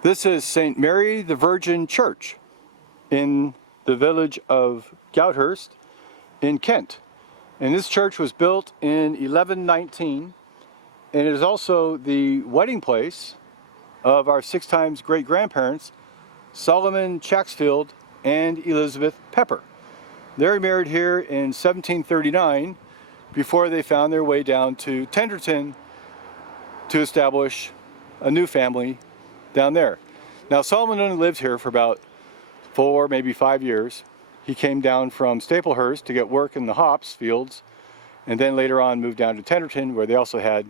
This is St. Mary the Virgin Church in the village of Goudhurst in Kent. And this church was built in 1119, and it is also the wedding place of our 6 times great-grandparents, Solomon Chaxfield and Elizabeth Pepper. They were married here in 1739 before they found their way down to Tenderton to establish a new family down there. Now, Solomon only lived here for about 4, maybe 5 years. He came down from Staplehurst to get work in the hops fields, and then later on moved down to Tenderton, where they also had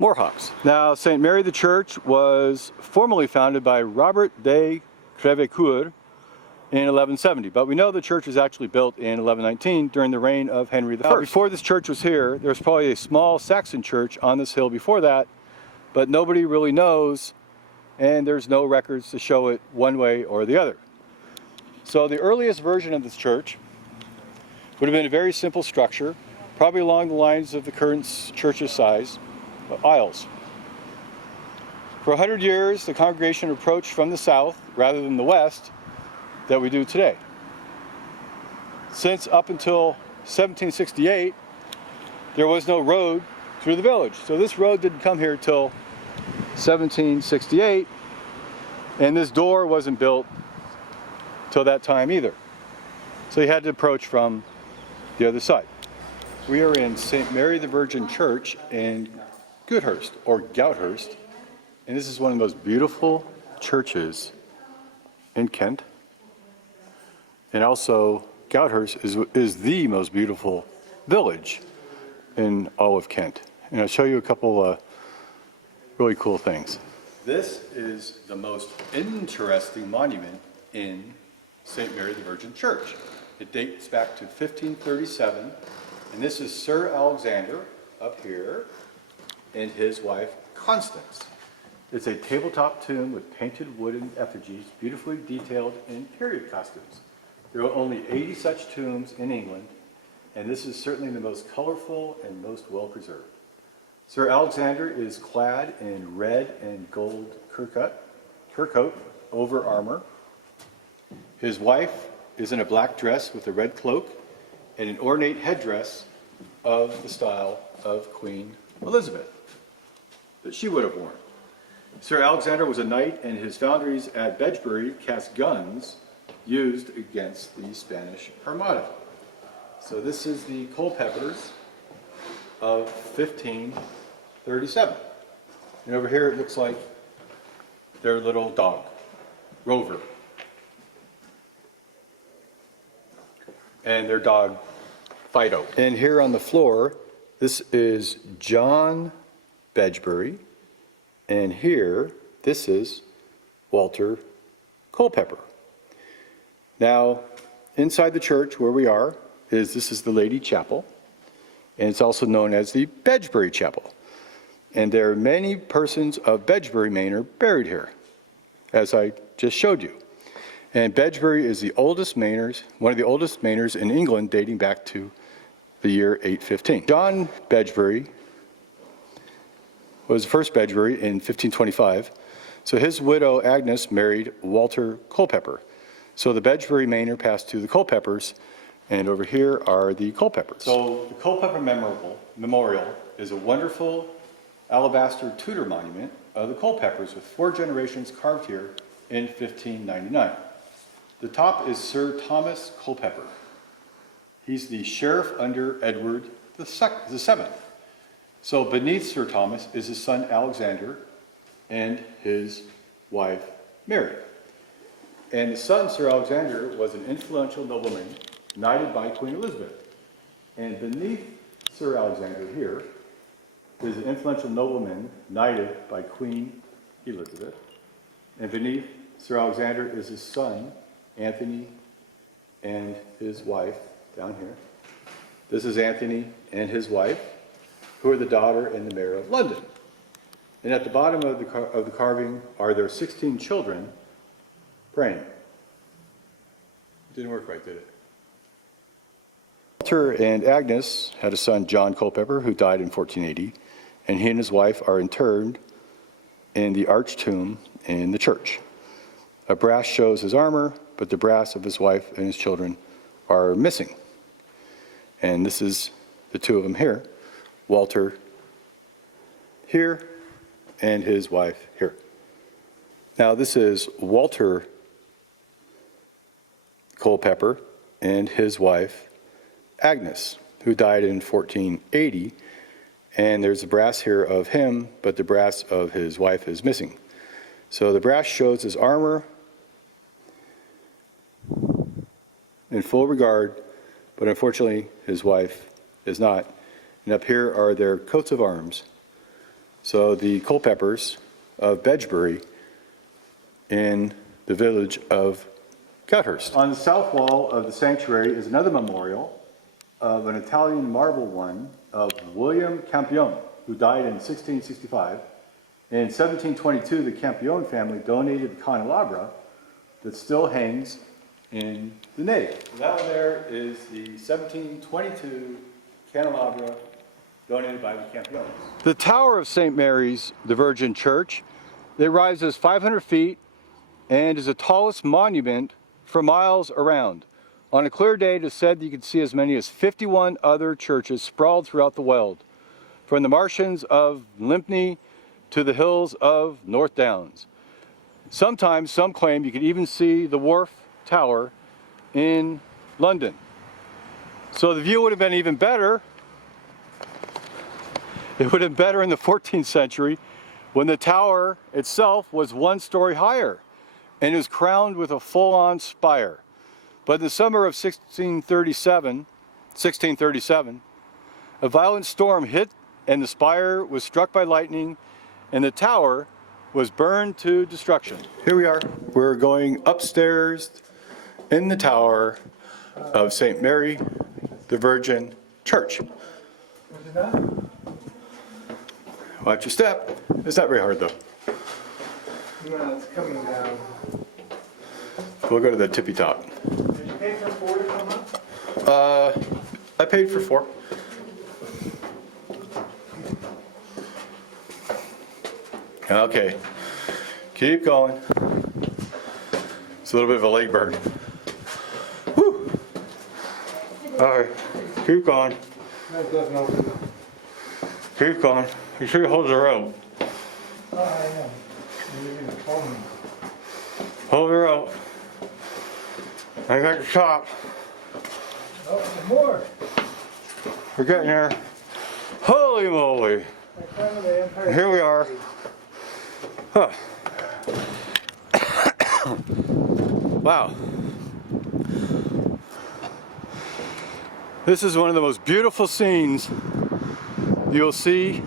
more hops. Now, St. Mary the Church was formally founded by Robert de Crevecoeur in 1170, but we know the church was actually built in 1119 during the reign of Henry I. Now, before this church was here, there was probably a small Saxon church on this hill before that, but nobody really knows, and there's no records to show it one way or the other. So the earliest version of this church would have been a very simple structure, probably along the lines of the current church's size, aisles. For 100 years, the congregation approached from the south rather than the west that we do today. Since up until 1768, there was no road through the village. So this road didn't come here till 1768, and this door wasn't built till that time either. So you had to approach from the other side. We are in St. Mary the Virgin Church in Goudhurst, or Goudhurst, and this is one of the most beautiful churches in Kent. And also, Goudhurst is the most beautiful village in all of Kent. And I'll show you a couple really cool things. This is the most interesting monument in St. Mary the Virgin Church. It dates back to 1537, and this is Sir Alexander up here and his wife Constance. It's a tabletop tomb with painted wooden effigies, beautifully detailed in period costumes. There are only 80 such tombs in England, and this is certainly the most colorful and most well preserved. Sir Alexander is clad in red and gold surcoat over armor. His wife is in a black dress with a red cloak and an ornate headdress of the style of Queen Elizabeth that she would have worn. Sir Alexander was a knight, and his foundries at Bedgebury cast guns used against the Spanish Armada. So this is the Culpeppers of 1537. And over here it looks like their little dog, Rover. And their dog, Fido. And here on the floor, this is John Bedgebury. And here, this is Walter Culpepper. Now, inside the church where we are, this is the Lady Chapel, and it's also known as the Bedgebury Chapel. And there are many persons of Bedgebury Manor buried here, as I just showed you. And Bedgebury is the oldest manors, one of the oldest manors in England, dating back to the year 815. John Bedgebury was the first Bedgebury in 1525. So his widow Agnes married Walter Culpepper. So the Bedgebury Manor passed to the Culpeppers, and over here are the Culpeppers. So the Culpepper Memorial is a wonderful alabaster Tudor monument of the Culpeppers with 4 generations carved here in 1599. The top is Sir Thomas Culpepper. He's the sheriff under Edward VII. So beneath Sir Thomas is his son Alexander and his wife Mary. And his son, Sir Alexander, was an influential nobleman knighted by Queen Elizabeth. And beneath Sir Alexander here is an influential nobleman knighted by Queen Elizabeth. And beneath Sir Alexander is his son, Anthony, and his wife down here. This is Anthony and his wife, who are the daughter and the mayor of London. And at the bottom of the carving are their 16 children praying. It didn't work right, did it? Walter and Agnes had a son, John Culpepper, who died in 1480, and he and his wife are interred in the arched tomb in the church. A brass shows his armor, but the brass of his wife and his children are missing. And this is the two of them here, Walter here and his wife here. Now this is Walter Culpepper and his wife Agnes, who died in 1480. And there's a brass here of him, but the brass of his wife is missing. So the brass shows his armor in full regard, but unfortunately his wife is not. And up here are their coats of arms. So the Culpeppers of Bedgebury in the village of Goudhurst. On the south wall of the sanctuary is another memorial of an Italian marble one of William Campione, who died in 1665. In 1722, the Campione family donated the candelabra that still hangs in the nave. That one there is the 1722 candelabra donated by the Campiones. The tower of St. Mary's, the Virgin Church, it rises 500 feet and is the tallest monument for miles around. On a clear day, it is said that you can see as many as 51 other churches sprawled throughout the Weald, from the marshes of Lympne to the hills of North Downs. Sometimes some claim you could even see the Wharf Tower in London. So the view would have been even better. It would have been better in the 14th century when the tower itself was 1 story higher and is crowned with a full-on spire. But in the summer of 1637, a violent storm hit and the spire was struck by lightning and the tower was burned to destruction. Here we are. We're going upstairs in the tower of St. Mary, the Virgin Church. Watch your step. It's not very hard though. No, it's coming down. We'll go to the tippy top. Did you pay for 4 to come up? I paid for 4. Okay, keep going. It's a little bit of a leg burn. Woo! All right, keep going. No, it doesn't open up. Keep going. You sure you hold the rope? Oh, I know. You're gonna phone me. Hold the rope. I got the top. Oh, some more. We're getting there. Holy moly! I found the Empire. Here we are. Huh. Wow. This is one of the most beautiful scenes you'll see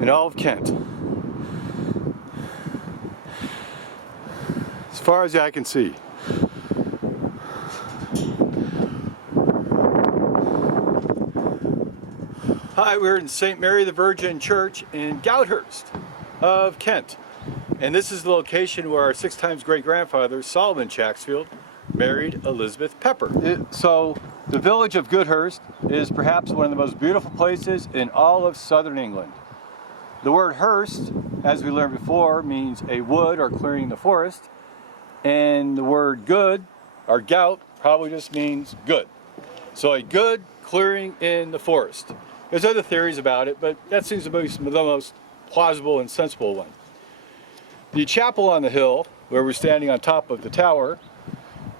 in all of Kent. As far as the eye can see. Hi, we're in St. Mary the Virgin Church in Goudhurst of Kent. And this is the location where our 6 times great-grandfather, Solomon Shaxfield, married Elizabeth Pepper. So the village of Goudhurst is perhaps one of the most beautiful places in all of southern England. The word hurst, as we learned before, means a wood or clearing in the forest. And the word good, or gout, probably just means good. So a good clearing in the forest. There's other theories about it, but that seems to be the most plausible and sensible one. The chapel on the hill, where we're standing on top of the tower,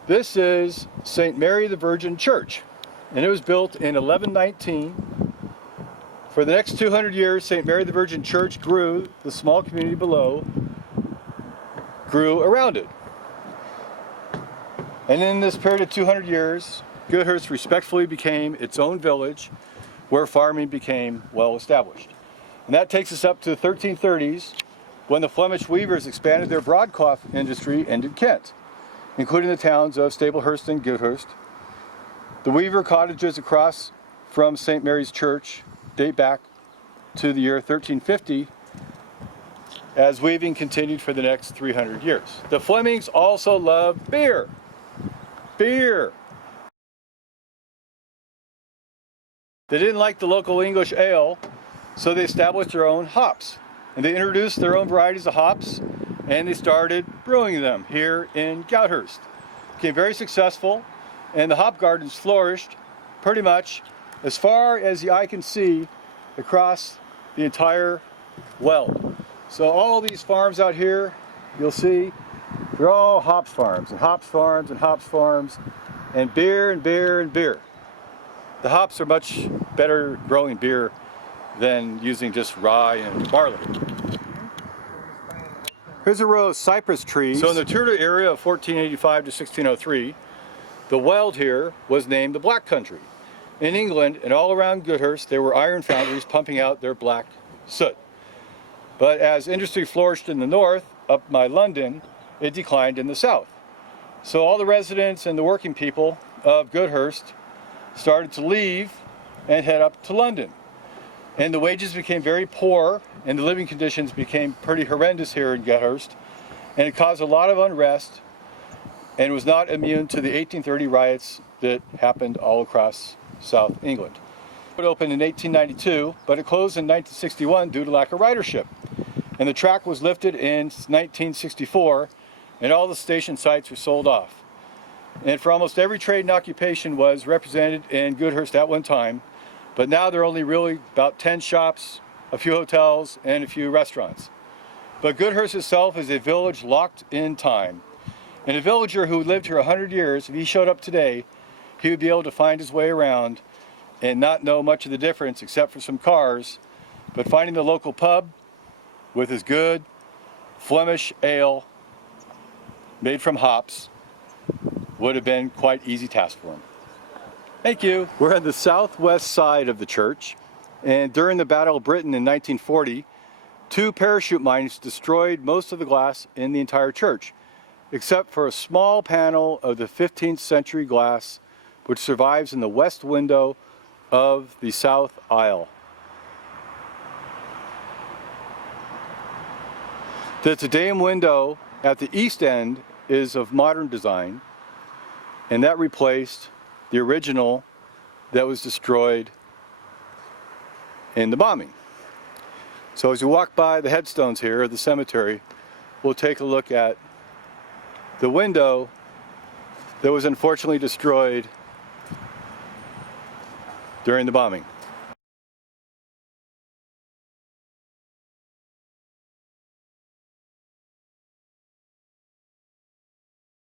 this is St. Mary the Virgin Church, and it was built in 1119. For the next 200 years, St. Mary the Virgin Church grew, the small community below grew around it. And in this period of 200 years, Goudhurst respectfully became its own village, where farming became well established. And that takes us up to the 1330s, when the Flemish weavers expanded their broadcloth industry into Kent, including the towns of Staplehurst and Goudhurst. The weaver cottages across from St. Mary's Church date back to the year 1350, as weaving continued for the next 300 years. The Flemings also loved beer. Beer. They didn't like the local English ale, so they established their own hops. And they introduced their own varieties of hops and they started brewing them here in Goudhurst. Became very successful, and the hop gardens flourished pretty much as far as the eye can see across the entire Weld. So all these farms out here, you'll see, they're all hops farms and hops farms and hops farms, and beer and beer and beer. The hops are much better growing beer than using just rye and barley. Here's a row of cypress trees. So in the Tudor area of 1485 to 1603, the Weld here was named the Black Country. In England and all around Goudhurst, there were iron foundries pumping out their black soot. But as industry flourished in the north, up by London, it declined in the south. So all the residents and the working people of Goudhurst started to leave and head up to London. And the wages became very poor, and the living conditions became pretty horrendous here in Goudhurst, and it caused a lot of unrest, and was not immune to the 1830 riots that happened all across South England. It opened in 1892, but it closed in 1961 due to lack of ridership. And the track was lifted in 1964, and all the station sites were sold off. And for almost every trade and occupation was represented in Goudhurst at one time, but now there are only really about 10 shops, a few hotels, and a few restaurants. But Goudhurst itself is a village locked in time. And a villager who lived here 100 years, if he showed up today, he would be able to find his way around and not know much of the difference except for some cars, but finding the local pub with his good Flemish ale made from hops would have been quite easy task for him. Thank you. We're on the southwest side of the church, and during the Battle of Britain in 1940, 2 parachute mines destroyed most of the glass in the entire church, except for a small panel of the 15th century glass which survives in the west window of the south aisle. The Te Deum window at the east end is of modern design, and that replaced the original that was destroyed in the bombing. So as you walk by the headstones here of the cemetery, we'll take a look at the window that was unfortunately destroyed during the bombing.